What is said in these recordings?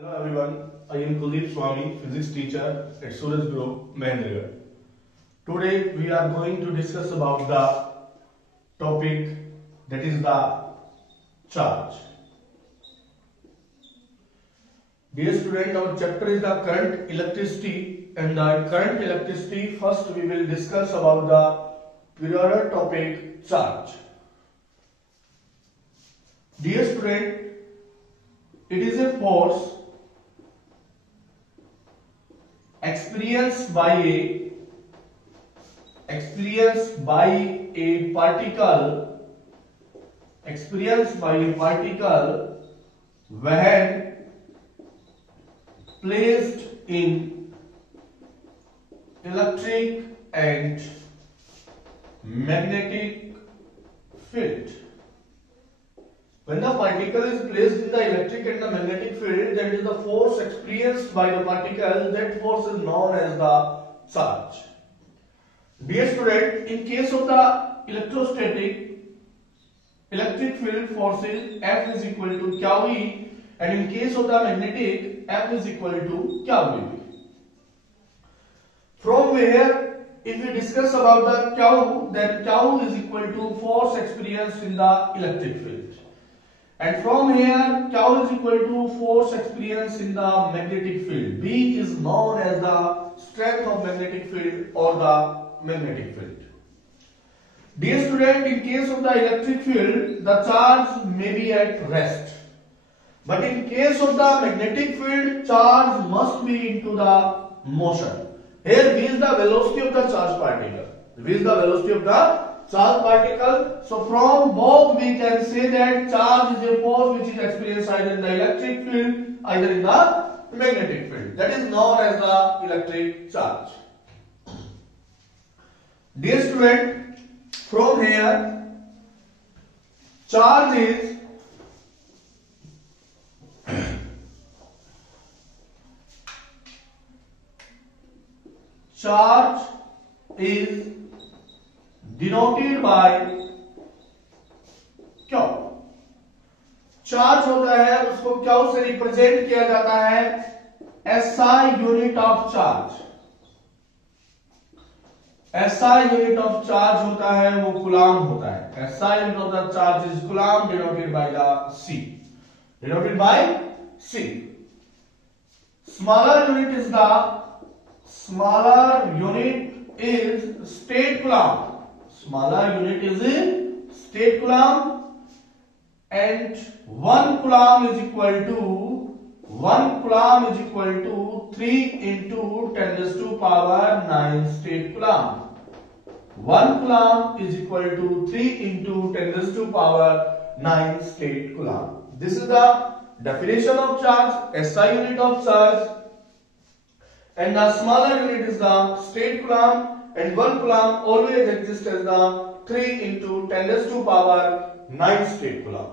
Hello everyone, I am Kuldeep Swami, physics teacher at Suraj Group, Mahendragarh. Today we are going to discuss about the topic that is the charge. Dear student, our chapter is the current electricity, and the current electricity first we will discuss about the periodic topic charge. Dear student, it is a force experienced by a particle when placed in electric and magnetic field. When the particle is placed in the electric and the magnetic field, that is the force experienced by the particle, that force is known as the charge. Dear student, in case of the electrostatic, electric field forces F is equal to Q E, and in case of the magnetic, F is equal to Q B. From where, if we discuss about the Q, then Q is equal to force experienced in the electric field. And from here, Q is equal to force experienced in the magnetic field. B is known as the strength of magnetic field or the magnetic field. Dear student, in case of the electric field, the charge may be at rest. But in case of the magnetic field, charge must be into the motion. Here, V is the velocity of the charge particle. V is the velocity of the charge particle. So from both we can say that charge is a force which is experienced either in the electric field, either in the magnetic field. That is known as the electric charge. Dear student, from here, charge is denoted by Q. Charge होता है उसको Q से represent किया जाता है SI unit of charge. SI unit of charge होता है वो कूलम होता है. SI unit of the charge is coulomb denoted by the C. Denoted by C. Smaller unit is state coulomb. Smaller unit is state coulomb, and 1 coulomb is equal to 3 into 10 raised to power 9 state coulomb. 1 coulomb is equal to 3 into 10 raised to power 9 state coulomb. This is the definition of charge, SI unit of charge, and the smaller unit is the state coulomb. And 1 coulomb always exists as the 3 into 10 raised to power 9 state coulomb.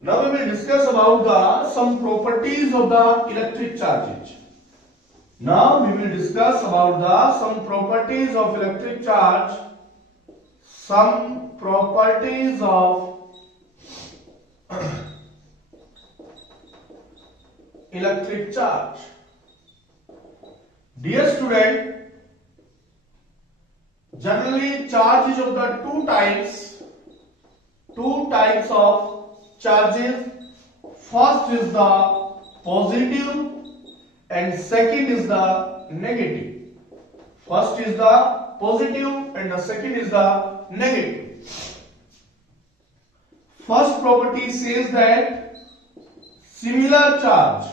Now we will discuss about some properties of the electric charges. Now we will discuss about some properties of electric charge. Some properties of electric charge. Dear student, generally charge is of the two types of charges. First is the positive and second is the negative. First is the positive and the second is the negative. First property says that similar charge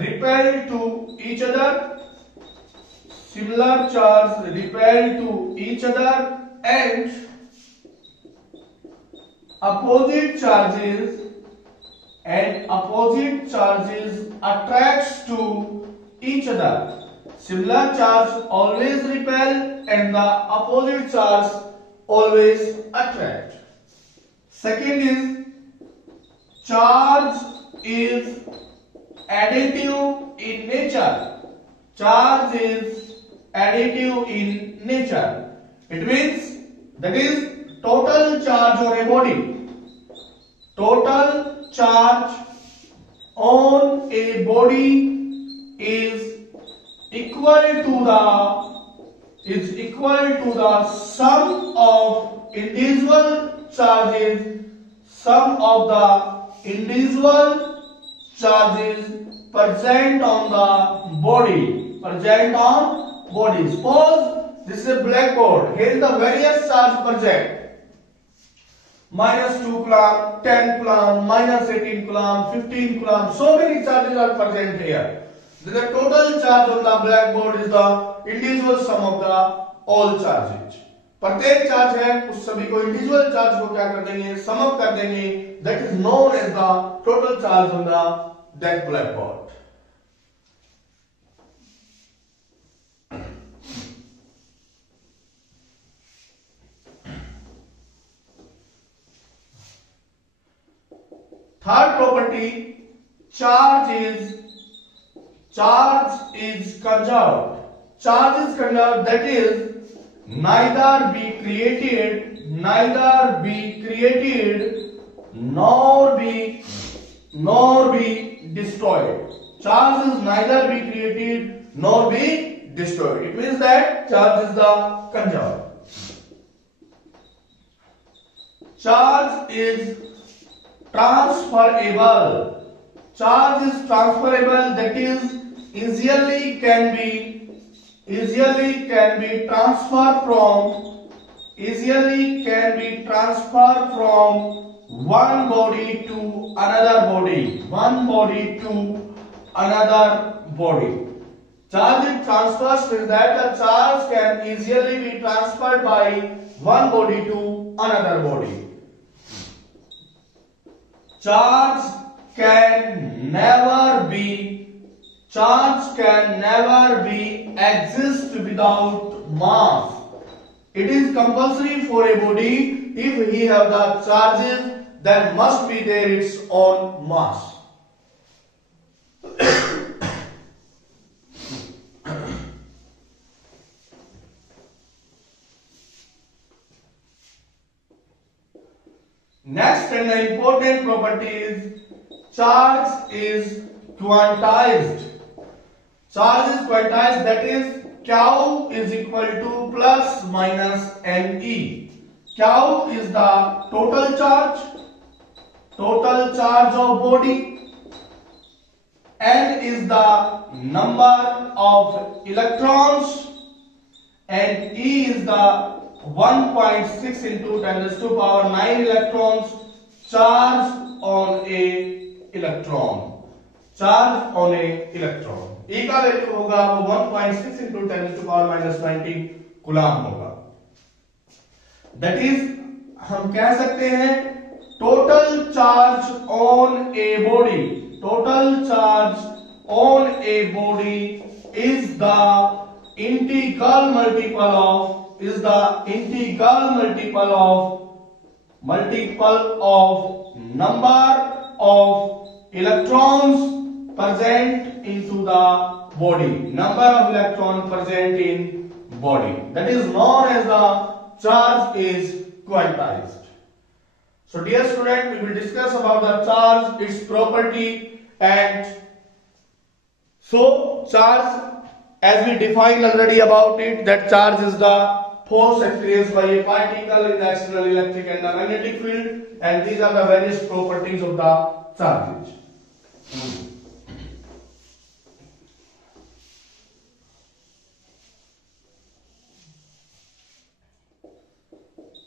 repel to each other. Similar charge repel to each other, and opposite charges attracts to each other. Similar charge always repel and the opposite charge always attract. Second is charge is additive in nature. Charge is additive in nature. It means that is total charge on a body. total charge on a body is equal to the sum of individual charges, present on the body, Suppose this is a blackboard. Here is the various charge present. -2 coulomb, 10 coulomb, -18 coulomb, 15 coulomb. So many charges are present here. The total charge on the blackboard is the individual sum of the all charges. प्रत्येक charge है उस सभी को individual charge को क्या कर देंगे, सम up कर देंगे. That is known as the total charge on the that blackboard. Third property, charge is conserved. Charge is conserved, that is neither be created nor be destroyed. Charge is neither be created nor be destroyed. It means that charge is the conserved. Charge is transferable. Charge is transferable, that is easily can be transferred from one body to another body. Charge it transfers means that a charge can easily be transferred by one body to another body. Charge can never be exist without mass. It is compulsory for a body, if he have the charges, then must be there its own mass. Next and the important property is charge is quantized. Charge is quantized, that is Q is equal to plus minus Ne. Q is the total charge of body. N is the number of electrons and E is the 1.6 into 10 raised to power 9 electrons charge on a electron. E का value होगा वो 1.6 into 10 raised to power minus 19 coulomb होगा. That is हम कह सकते हैं total charge on a body is the integral multiple of number of electrons present into the body, that is known as the charge is quantized. So dear student, we will discuss about the charge, its property, and so charge, as we defined already about it, that charge is the force experienced by a particle in the external electric and the magnetic field, and these are the various properties of the charges.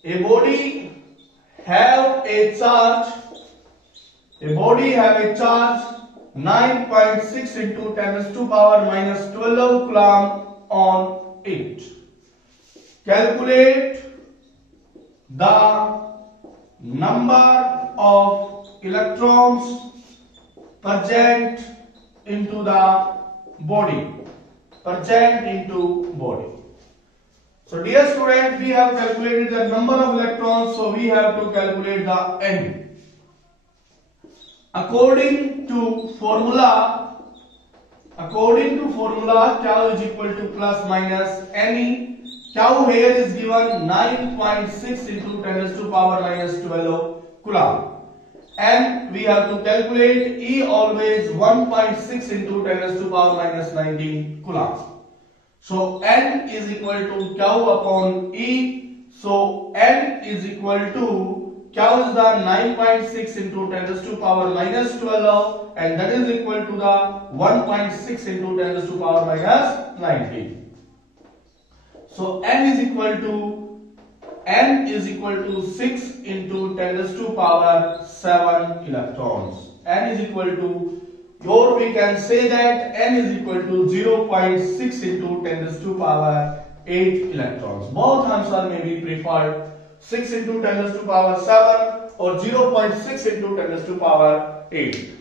A body have a charge 9.6 into 10 raised to power minus 12 coulomb on it. Calculate the number of electrons present into the body. So dear student, we have calculated the number of electrons, so we have to calculate the N. According to formula, Q is equal to plus minus Ne. Q here is given 9.6 into 10 raised to power minus 12 coulomb. and we have to calculate E always 1.6 into 10 raised to power minus 19 coulombs. So N is equal to Q upon E. So N is equal to Q is the 9.6 into 10 raised to power minus 12 and that is equal to the 1.6 into 10 raised to power minus 19. So N is equal to 6 into 10 raised to power 7 electrons. N is equal to, or we can say that N is equal to 0.6 into 10 raised to power 8 electrons. Both answers may be preferred, 6 into 10 raised to power 7 or 0.6 into 10 raised to power 8.